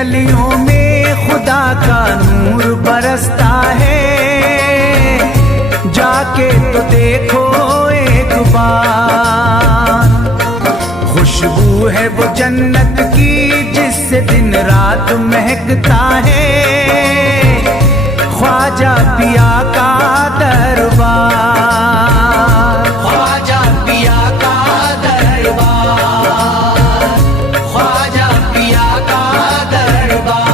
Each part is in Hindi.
गलियों में खुदा का नूर बरसता है, जाके तो देखो एक बार। खुशबू है वो जन्नत की जिससे दिन रात महकता है, ख्वाजा पिया का दरबार, ख्वाजा पिया का दरबार, ख्वाजा पिया का दरबार।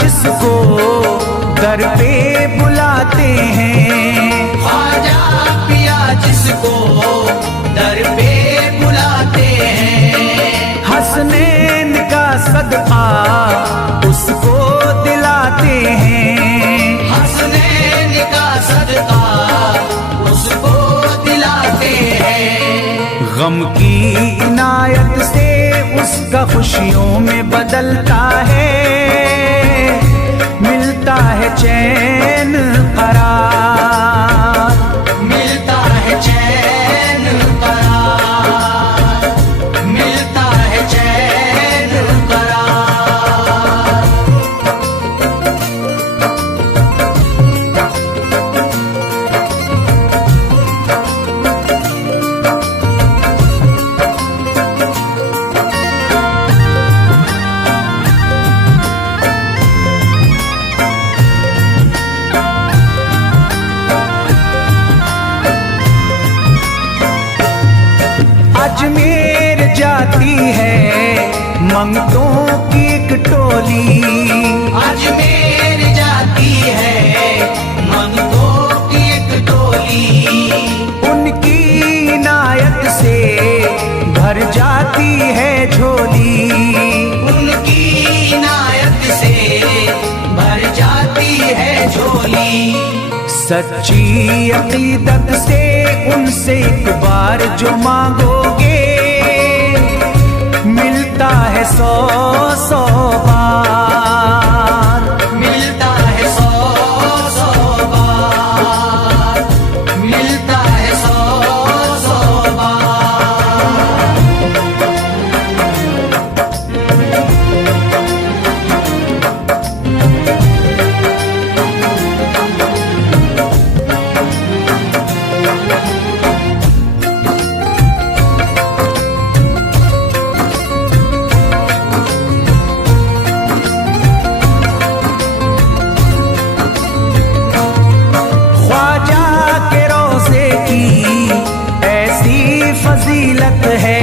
जिसको दर पे बुलाते हैं, ख्वाजा पिया जिसको दर पे बुलाते हैं, हसनैन का सदका उसको दिलाते हैं, हसनैन का सदका उसको दिलाते हैं। गम की इनायत से उसका खुशियों में बदलता है, मिलता है चैन करार, मिलता है चैन करार, मिलता है चैन करार। अजमेर जाती है मंगतों की एक टोली, अजमेर जाती है मंगतों की एक टोली, उनकी इनायत से भर जाती है झोली, उनकी इनायत से भर जाती है झोली। सच्ची अकीदत से उनसे एक बार जो मांगोगे, मिलता है 100 बार, मिलता है 100 बार, मिलता है 100 बार। फजीलत है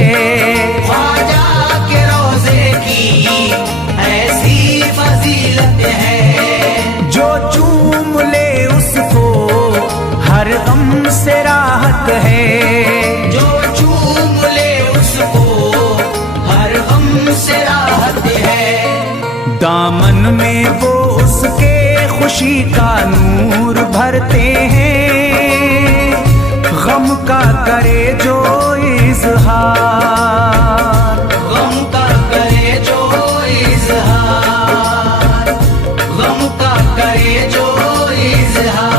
ख्वाजा के रोज़े की ऐसी फजीलत है, जो चूम ले उसको हर गम से राहत है, जो चूम ले उसको हर गम से राहत है। दामन में वो उसके खुशी का नूर भरते हैं, गम का करे जो इज़हार, गम का करे जो इज़हार, गम का करे जो इज़हार।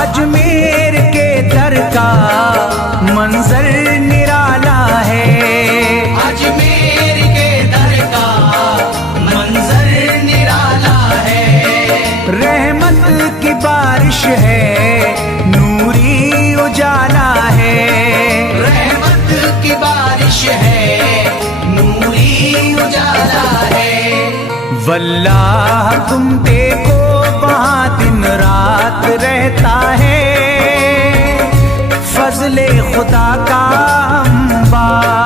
अजमेर के दर का मंजर निराला है, अजमेर के दर का मंजर निराला है। रहमत की बारिश है, नूरी उजाला है, रहमत की बारिश है, नूरी उजाला है। वल्लाह तुम देखो वहाँ दिन रात रहता है, फजले खुदा का अंबार,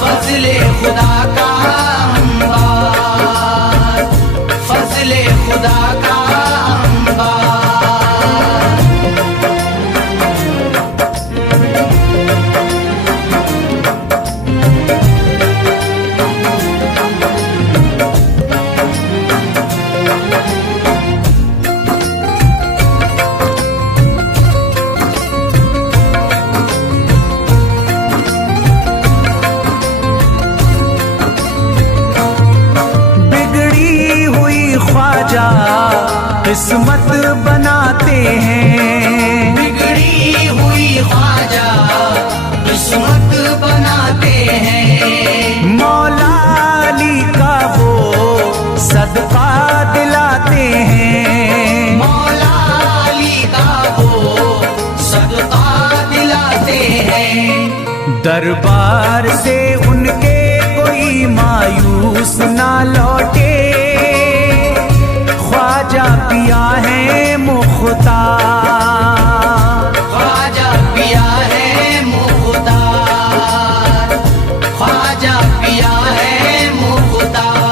फजले खुदा का अंबार, फजले खुदा का अंबार। ख्वाजा किस्मत बनाते हैं, बिगड़ी हुई ख्वाजा किस्मत बनाते हैं। मौला अली का वो सदका दिलाते हैं, मौला अली का वो सदका दिलाते हैं। दरबार से उनके कोई मायूस ना लौटे, ख्वाजा पिया है मुख्तार, ख्वाजा पिया है मुख्तार, ख्वाजा पिया है मुख्तार।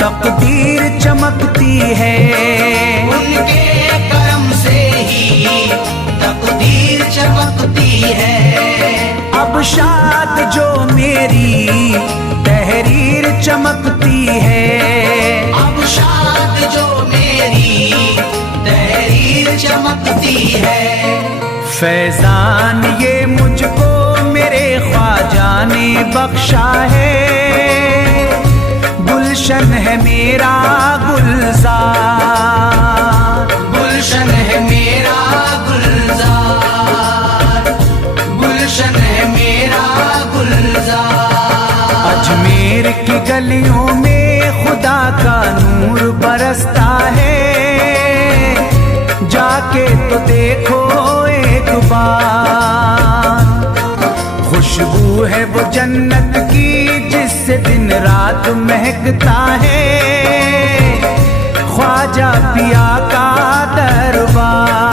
तकदीर चमकती है, उनके करम से ही तकदीर चमकती है। अब शाद जो मेरी तहरीर चमकती है, अब शाद जो मेरी तहरीर चमकती है। फैजान ये मुझको मेरे ख्वाजा ने बख्शा है, गुलशन है मेरा गुलजार, गुलशन है मेरा गुलजार, गुलशन है मेरा गुलजार। अजमेर की गलियों में खुदा का नूर बरसता है, जाके तो देखो एक बार। खुशबू है वो जन्नत की जिससे दिन रात महकता है, ख्वाजा पिया का दरबार,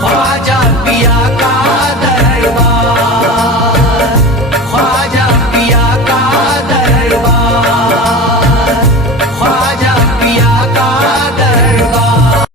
ख्वाजा पिया का दरबार, ख्वाजा पिया का दरबार, ख्वाजा पिया का दरबार।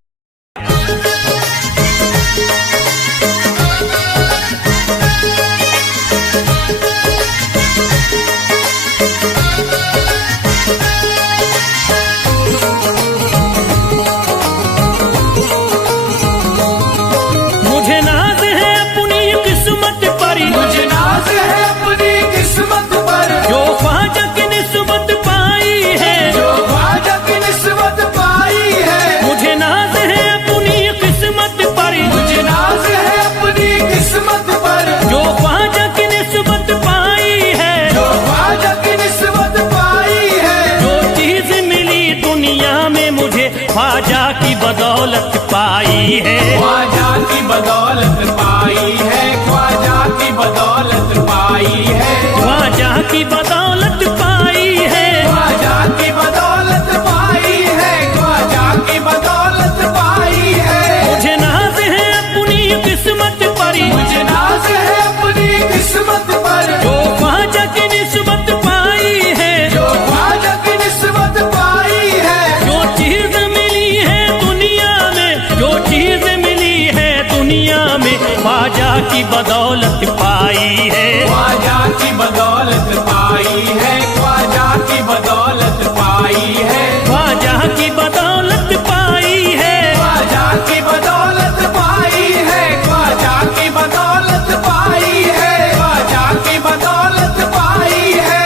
ख्वाजा की बदौलत पाई है, ख्वाजा की बदौलत पाई है, ख्वाजा की बदौलत पाई है, ख्वाजा की बदौलत पाई है, ख्वाजा की बदौलत पाई है, ख्वाजा की बदौलत पाई है। मुझे नाज है अपनी किस्मत पर, मुझे नाज है अपनी किस्मत पर, जो ख्वाजा की निस्बत पाई है, जो ख्वाजा की निस्बत पाई है। जो चीज मिली है दुनिया में, जो चीज मिली है दुनिया में, ख्वाजा की बदौलत पाई है, ख्वाजा की बदौलत पाई है, ख्वाजा की बदौलत पाई है, ख्वाजा की बदौलत पाई है, ख्वाजा की बदौलत पाई है, ख्वाजा की बदौलत पाई है, ख्वाजा की बदौलत पाई है।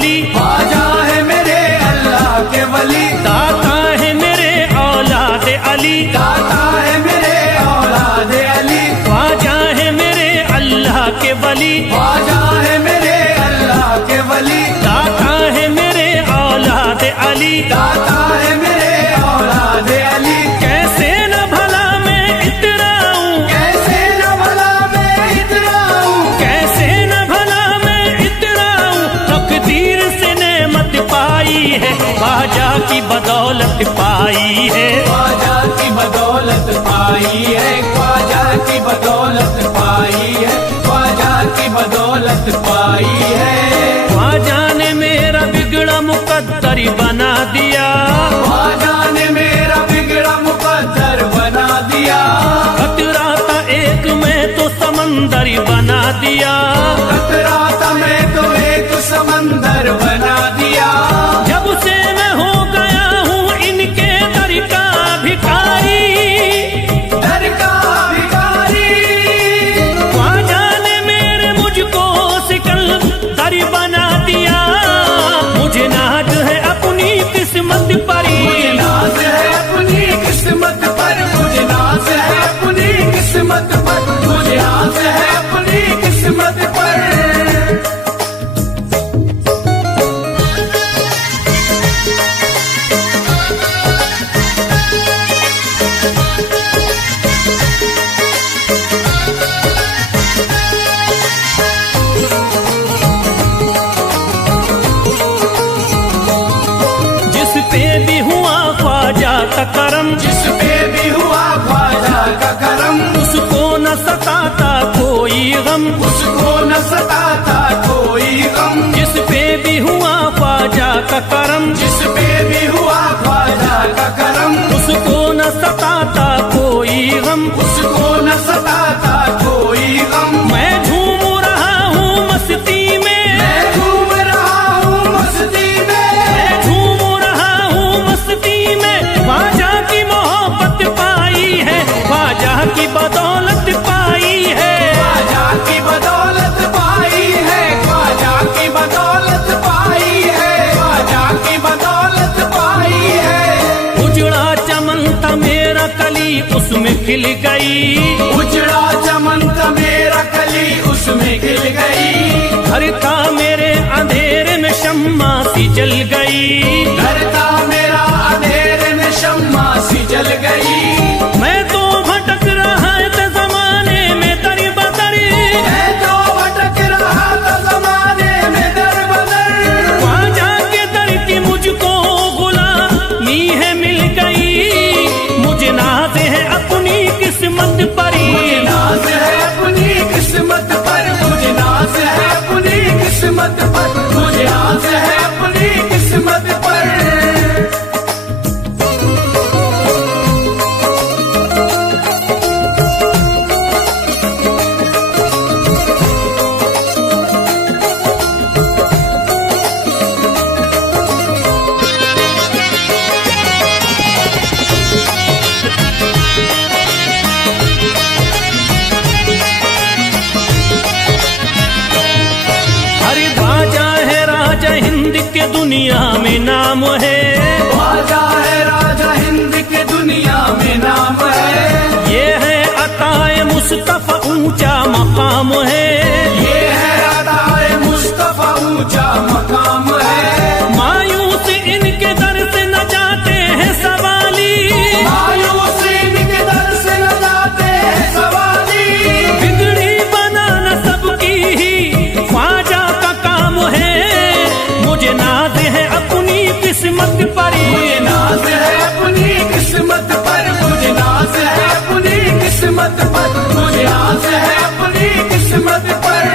वली, ख्वाजा है मेरे अल्लाह के वली, दाता है मेरे औलाद अली, दाता है मेरे औलाद अली, ख्वाजा है मेरे अल्लाह के वली, ख्वाजा है मेरे अल्लाह के वली, दाता है मेरे औलाद अली, दाता है मेरे औलाद अली। कैसे न भला मैं इतराऊं, कैसे न भला मैं इतराऊं, कैसे न भला मैं इतराऊं, तकदीर से नेमत पाई है, ख्वाजा की बदौलत पाई है, ख्वाजा की बदौलत पाई है, ख्वाजा की बदौलत पाई है, ख्वाजा की बदौलत पाई है। ख्वाजा ने मेरा बिगड़ा मुकद्दर बना दिया, ख्वाजा ने मेरा बिगड़ा मुकद्दर बना दिया, खतरा था एक मैं तो समंदर बना दिया, खतरा था मैं तो एक समंदर बना दिया। जब से मैं हो गया हूँ इनके दर का भिखारी, दर का भिखारी, ख्वाजा ने मेरे मुझको सिकंदर बना दिया, मुझे नाज है अपनी किस्मत पर, मुझे नाज है अपनी किस्मत पर, मुझे नाज है अपनी किस्मत पर, मुझे नाज है अपनी किस्मत पर। जिस पे भी हुआ ख्वाजा का करम, जिस पे भी हुआ ख्वाजा का करम, उसको न सताता कोई गम, उसको न सताता कोई गम, जिस पे भी हुआ ख्वाजा का करम, जिस पे भी हुआ ख्वाजा का करम, उसको न सताता कोई गम, उसको न सताता कोई गम। मैं झूम रहा हूँ मस्ती में, मैं झूम रहा हूँ मस्ती में, मैं झूम रहा हूँ मस्ती में, ख्वाजा की मोहब्बत पाई है, ख्वाजा की बदौलत पाई है, ख्वाजा की बदौलत पाई है, ख्वाजा की बदौलत पाई है, ख्वाजा की बदौलत पाई है। उजड़ा चमन था मेरा कली उसमें खिल गई, उजड़ा चमन था मेरा कली उसमें खिल गई, घर था मेरे अंधेरे में शम्मा सी जल गई, घर था मेरा अंधेरे में शम्मा सी जल गई। मैं तो भटक रहा था जमाने में दर बदर, मैं तो भटक रहा था जमाने में दर बदर, ख्वाजा के दर की मुझको गुलामी है मिल गई, मुझे नाज है अपनी किस्मत पर, मुझे नाज है अपनी किस्मत पर, मुझे नाज है अपनी किस्मत पर, मुझे नाज है अपनी किस्मत पर। अरे ख्वाजा है राजा हिंद के दुनिया में नाम है, ख्वाजा है राजा हिंद के दुनिया में नाम है, ये है अताए मुस्तफा ऊंचा मकाम है, ये है अताए मुस्तफा ऊंचा मकाम है। मायूस इनके दर से न जाते हैं सवाली, मायूस इनके दर से न जाते हैं सवाली, बिगड़ी बनाना सबकी ही ख्वाजा का काम है, मुझे नाज है अपनी किस्मत पर, मुझे नाज है अपनी किस्मत पर, मुझे नाज है अपनी किस्मत पर, मुझे नाज है अपनी किस्मत पर।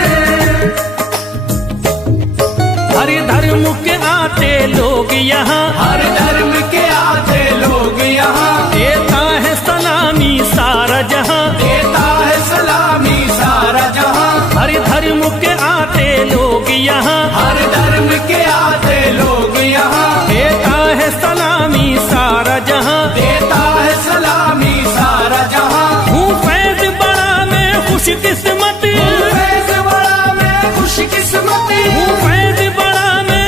हर धर्म के आते लोग यहाँ, हर धर्म के आते लोग यहाँ, देता है सलामी सारा जहाँ, देता है सलामी सारा जहाँ, हर धर्म के आते लोग यहाँ, हर धर्म के आते लोग यहाँ, देता है सलामी सारा जहाँ, देता है सलामी सारा जहाँ। हूँ फैज बड़ा मैं खुश किस्मत, फैज बड़ा मैं खुश किस्मत, हूँ फैज बड़ा मैं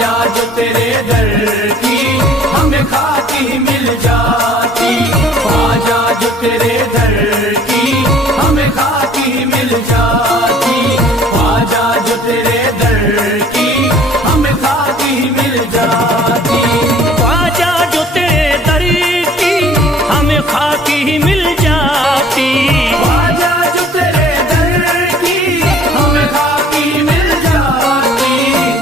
ख्वाजा जो तेरे दर की हमें खाकी मिल जाती, ख्वाजा जो तेरे दर की हमें खाकी मिल जाती, ख्वाजा जो तेरे दर की हमें खाकी मिल जाती, ख्वाजा जो तेरे दर की हमें खाकी मिल जाती, ख्वाजा जो तेरे दर की हमें खाकी मिल जाती,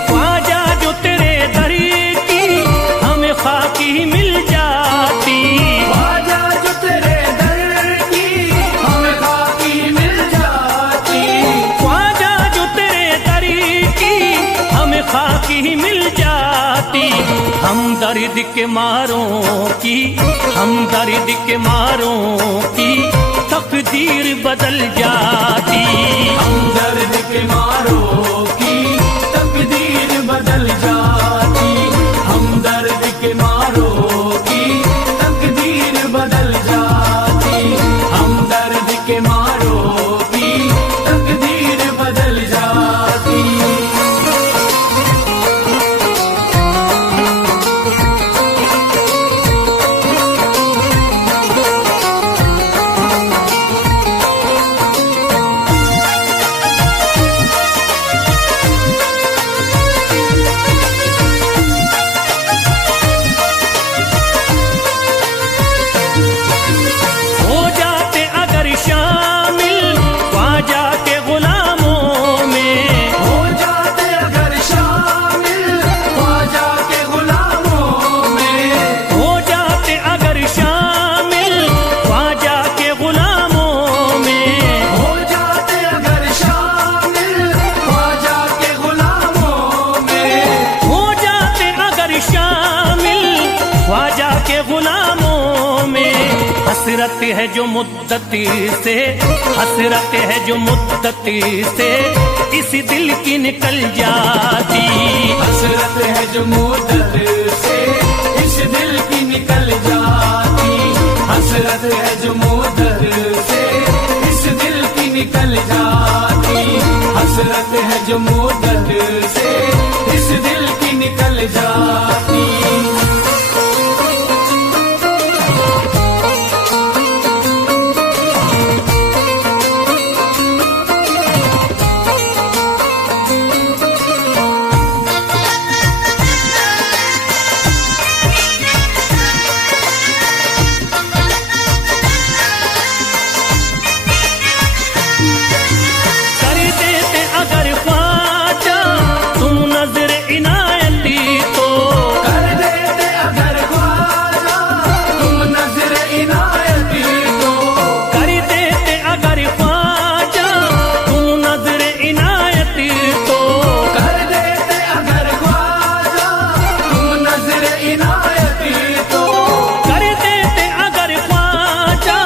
ख्वाजा जो तेरे दर की हमें खाकी मिल जाती, ख्वाजा जो तेरे दर की हमें खाकी मिल जाती, ख्वाजा जो तेरे दर की हमें खाकी मिल जाती। हम दर्द के मारों की, हम दर्द के मारों की तकदीर बदल जाती, हम दर्द के मारों की तकदीर बदल जाती, हम दर्द के मारों की तकदीर बदल जाती, हम दर्द के मारों की तकदीर बदल जाती। हो जाते अगर शामिल ख्वाजा के गुलामों में, हो जाते अगर शामिल ख्वाजा के गुलामों में, हो जाते अगर शामिल ख्वाजा के गुलामों में, हो जाते अगर शामिल ख्वाजा के गुलामों में, हो जाते अगर शामिल ख्वाजा के गुलामों में। हसरत है जो मुद्दती से, हसरत है जो मुद्दती से इस दिल की निकल जाती, हसरत है जो मुद्दत से इस दिल की निकल जाती, हसरत है जो मुद्दत से इस दिल की निकल जाती, हसरत है जो मुद्दत से इस दिल की निकल जाती। कर देते अगर ख्वाजा तुम नजर इनायती तो, कर देते अगर ख्वाजा तुम नजर इनायती तो, कर देते अगर ख्वाजा तुम नजर इनायती तो, कर देते अगर ख्वाजा तुम नजर इनायती तो, कर देते अगर ख्वाजा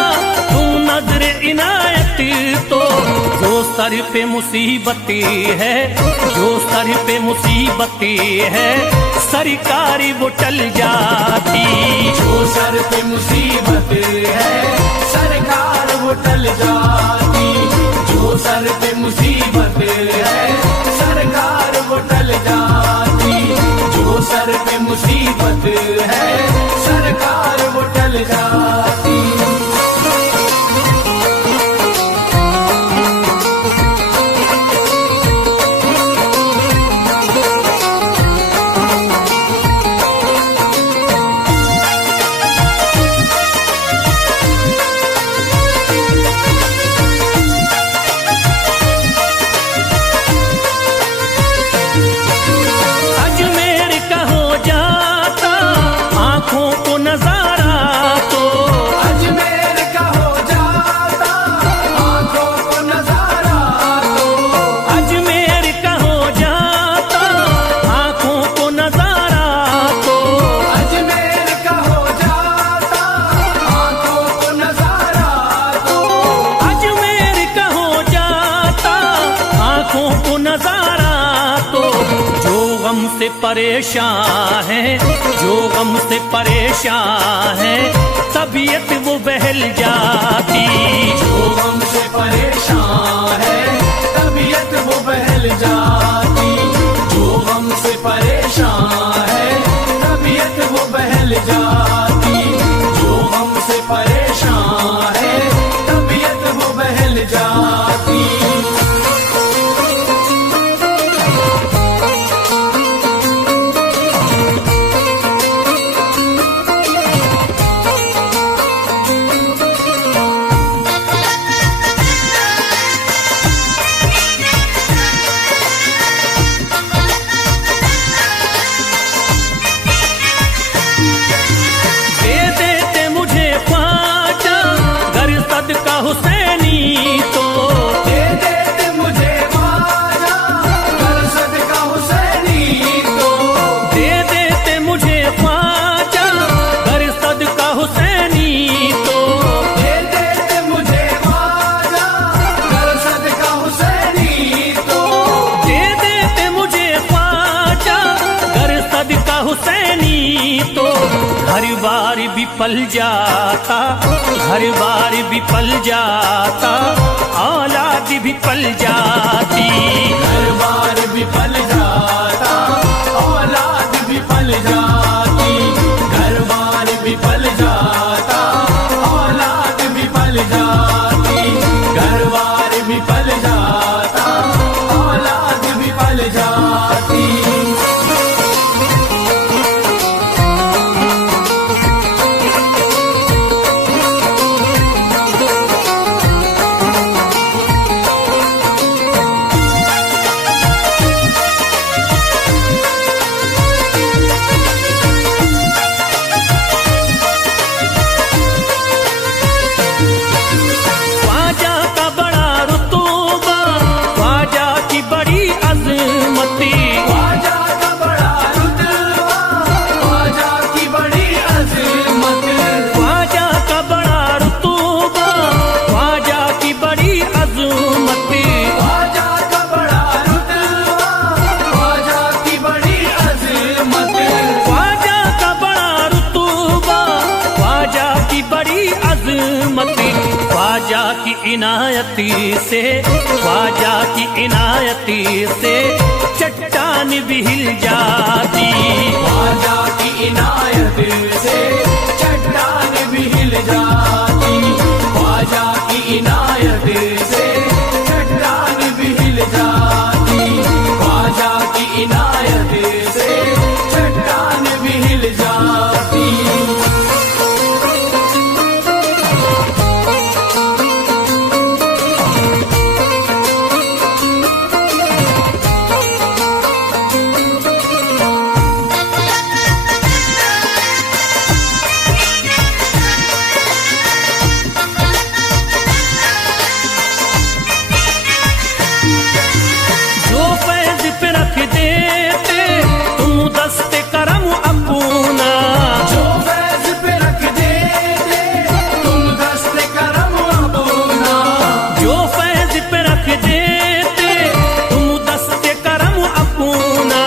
तुम नजर इनायती तो। जो सर पे मुसीबती है, जो सर पे मुसीबती है सरकारी वो टल जाती, जो सर पे मुसीबत है सरकार वो टल जाती, जो सर पे मुसीबत है सरकार वो टल जाती, जो सर पे मुसीबत है सरकार वो टल जाती। अजमेर का हो जाता आंखों को नजारा तो, अजमेर का हो जाता आंखों को नजारा तो, अजमेर का हो जाता आंखों को नजारा तो, अजमेर का हो जाता आंखों को नजारा तो, अजमेर का हो जाता आंखों को नजारा तो। जो गम से परेशान है, जो गम से परेशान है तबीयत वो बहल जाती, जो गम से परेशान है तबीयत वो बहल जाती, जो गम से परेशान परेशान है, तबीयत वो बहल जाती। जो हमसे परेशान है, तबीयत वो बहल जाती। दे देते मुझे ख्वाजा गर सदका हुसैनी तो, दे देते मुझे ख्वाजा गर सदका हुसैनी तो। दे देते मुझे ख्वाजा गर सदका हुसैनी तो, दे देते मुझे ख्वाजा गर सदका हुसैनी तो। दे देते मुझे ख्वाजा गर सदका हुसैनी तो। हर बार भी पल जाता, हर बार भी पल जाता, औलाद भी पल जाती। हर बार भी पल जाता, औलाद भी पल जाती। घर बार भी पल जाता, औलाद भी पल जाती। घर बार भी पल जाता, औलाद भी पल जाती। ख्वाजा का बड़ा रुतबा, ख्वाजा की बड़ी अजमती, ख्वाजा का बड़ा रुतबा, ख्वाजा की बड़ी अजमत। ख्वाजा का बड़ा रुतबा, ख्वाजा की बड़ी अजमती। ख्वाजा का बड़ा रुतबा, ख्वाजा की बड़ी अजमत। ख्वाजा का बड़ा रुतबा, ख्वाजा की बड़ी अजमती। ख्वाजा की इनायती से, ख्वाजा की इनायती से चट्टान भी हिल जाती। ख्वाजा की इनायत से चट्टान भी हिल जाती। ख्वाजा की इनायत से चट्टान भी हिल जाती। ख्वाजा की इनायत से चट्टान भी हिल जाती। जो फैज पे रख देते तुम दस्ते करम अपना, जो फैज पे रख देते तुम दस्ते करम अपना। जो फैज पे रख देते तुम दस्ते करम अपना।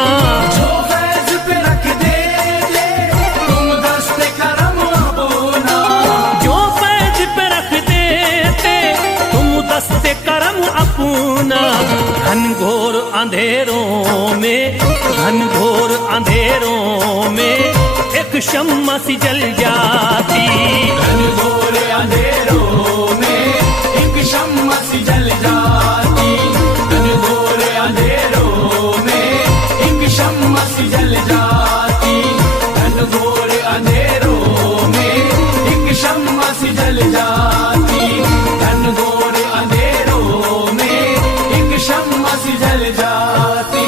जो फैज पे रख देते तुम दस्ते करम अपना। जो फैज पे रख देते तुम दस्ते करम अपना। घनघोर अंधेरों में, घनघोर अंधेरों में एक शम्मा सी जल जाती। घनघोर अंधेरों में एक शम्मा सी जल जाती। घनघोर अंधेरों में एक शम्मा सी जल जाती। घनघोर अंधेरों में एक शम्मा सी जल जाती। घनघोर अंधेरों में एक शम्मा सी जल जाती।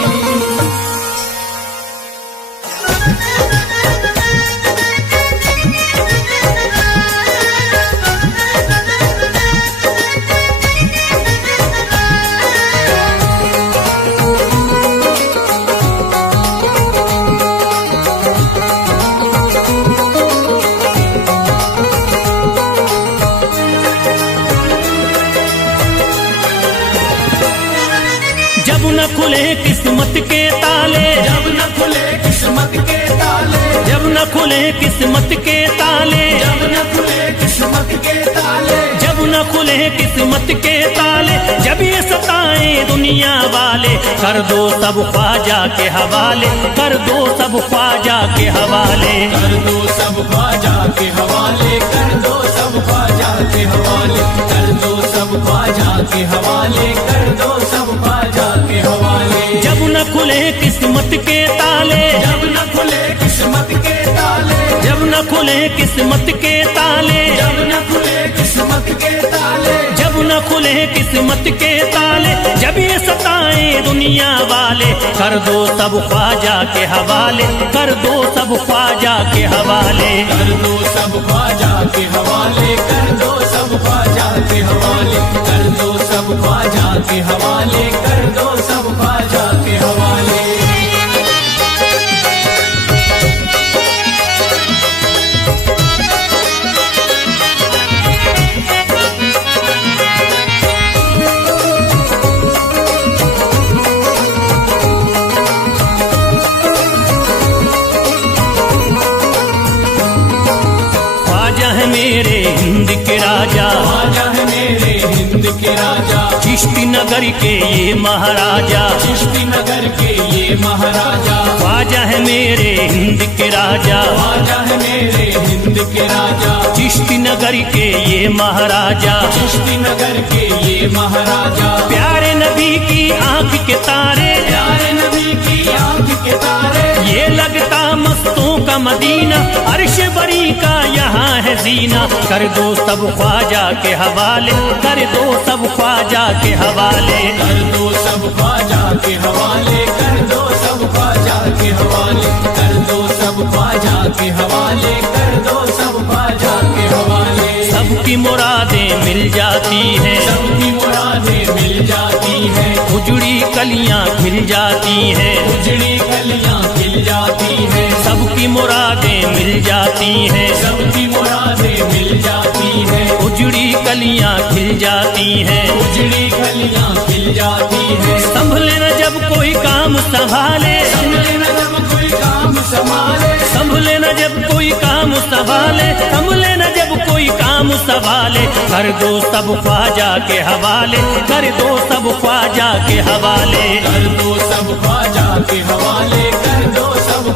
जब न खुले किस्मत के ताले, जब न खुले किस्मत के ताले, जब न न खुले किस्मत के ताले, जब न खुले किस्मत के ताले, जब न खुले किस्मत के ताले, जब ये सताए दुनिया वाले, कर दो सब ख्वाजा के हवाले, कर दो सब ख्वाजा के हवाले। कर दो सब ख्वाजा के हवाले, कर दो सब ख्वाजा के हवाले, कर दो सब ख्वाजा के हवाले, कर दो सब ख्वाजा के हवाले। जब न खुले किस्मत के ताले, जब न खुले किस्मत के ताले, जब न खुले किस्मत के ताले, जब न खुले किस्मत के ताले, जब न खुले किस्मत के ताले, जब ये सताए दुनिया वाले, कर दो सब ख्वाजा के हवाले, कर दो सब ख्वाजा के हवाले। कर दो सब ख्वाजा के हवाले, कर दो सब ख्वाजा के हवाले, कर दो सब ख्वाजा के हवाले, कर दो सब ख्वाजा के हवाले। ख्वाजा है मेरे हिंद के राजा, ख्वाजा है मेरे हिंद के राजा, चिश्ती नगर के ये महाराजा, चिश्ती नगर के ये महाराजा। ख्वाजा है मेरे हिंद के राजा, ख्वाजा है मेरे हिंद के राजा, चिश्ती नगर के ये महाराजा, चिश्ती नगर के ये महाराजा। प्यारे नबी की आंख के तारे, प्यारे नबी की आंख के तारे, ये लगता मस्तों का मदीना, अर्श बरी का यहाँ है जीना। कर दो सब ख्वाजा के हवाले, कर दो सब ख्वाजा के हवाले। कर दो सब ख्वाजा के हवाले, कर दो सब ख्वाजा के हवाले, कर दो सब ख्वाजा के हवाले, कर दो सब ख्वाजा के हवाले। सबकी मुरादें मिल जाती हैं, सबकी मुरादें मिल जाती हैं, उजड़ी कलियां खिल जाती हैं, उजड़ी कलियां खिल जाती हैं, सबकी मुरादें मिल जाती हैं, सबकी मुरादें मिल जाती हैं, उजड़ी कलियां खिल जाती हैं। उजड़ी कलियां खिल जाती हैं। संभले न जब कोई काम संभाले, संभले न जब कोई काम संभाले, संभले न जब कोई काम संभाले, संभले न जब कोई काम संभाले, कर दो सब ख्वाजा के हवाले, कर दो सब ख्वाजा के हवाले। कर दो सब ख्वाजा के हवाले, कर दो सब